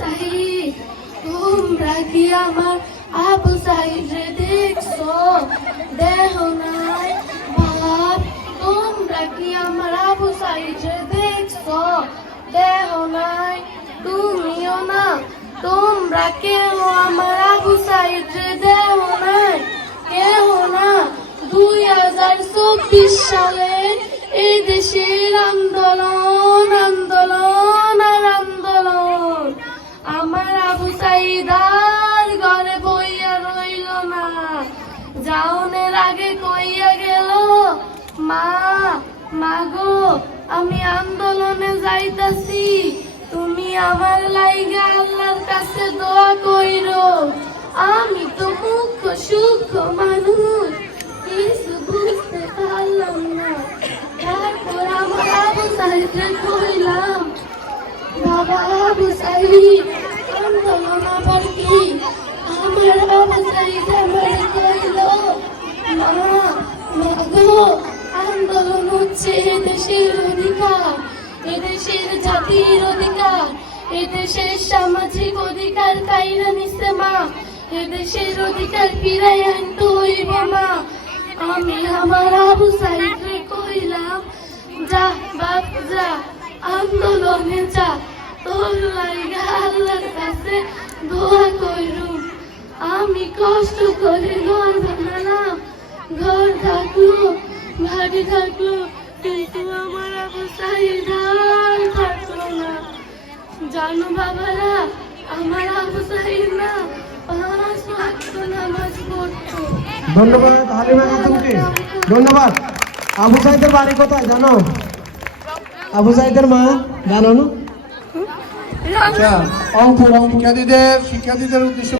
সাইদ তোমরা কি আমার আবু সাইদ দেখছো দেহ নাই বাপ তোমরা কি আমার আবু সাইদ দেখছো দেহ নাই তুমিও না তোমরা কেউ আমার আবু সাইদ দেহ নাই কেউ না 2024 সালে এই দেশের আন্দোলন আন্দোলন আর আন্দোলন আমার আবু সাইদ আর ঘরে বইয়া রইল না যাওনের আগে কইয়া গেল মা মাগো আমি আন্দোলনে যাইতাছি তুমি আমার লাইগা আল্লাহর কাছে দোয়া কইরো আমি তো মুখ্য সূক্ষ্ম মানুষ কিছু বুঝতে পারলাম না তারপর আমার আবু সাইদকে কইলাম বাবা আবু সাইদ আন্দোলন আবার কি আমার আবু সাইদ আমার কইল মা মাগো আন্দোলন হচ্ছে এদেশের অধিকার এদেশের জাতির অধিকার এদেশের সামাজিক অধিকার কাইরা নিছে মা এদেশের অধিকার ফিরাই আনতে হইব মা আমি আমার আবু সাইদকে কইলাম যা বাপ যা আন্দোলনে যা তোর লাইগা আল্লাহর কাছে দোয়া কইরু আমি কষ্ট করে ঘর বানালাম ঘর থাকলো বাড়ি থাকলো কিন্তু আমার আবু সাইদ আর থাকলো না জানো বাবারা আমার আবু সাইদ না 5 ওয়াক্ত নামাজ পড়তো ধন্যবাদ হালিমা খাতুনকে ধন্যবাদ। আবু সাইদের বাড়ি কোথায় জানো? আবু সাইদের মা জানো না? আচ্ছা, শিক্ষার্থীদের উদ্দেশ্যে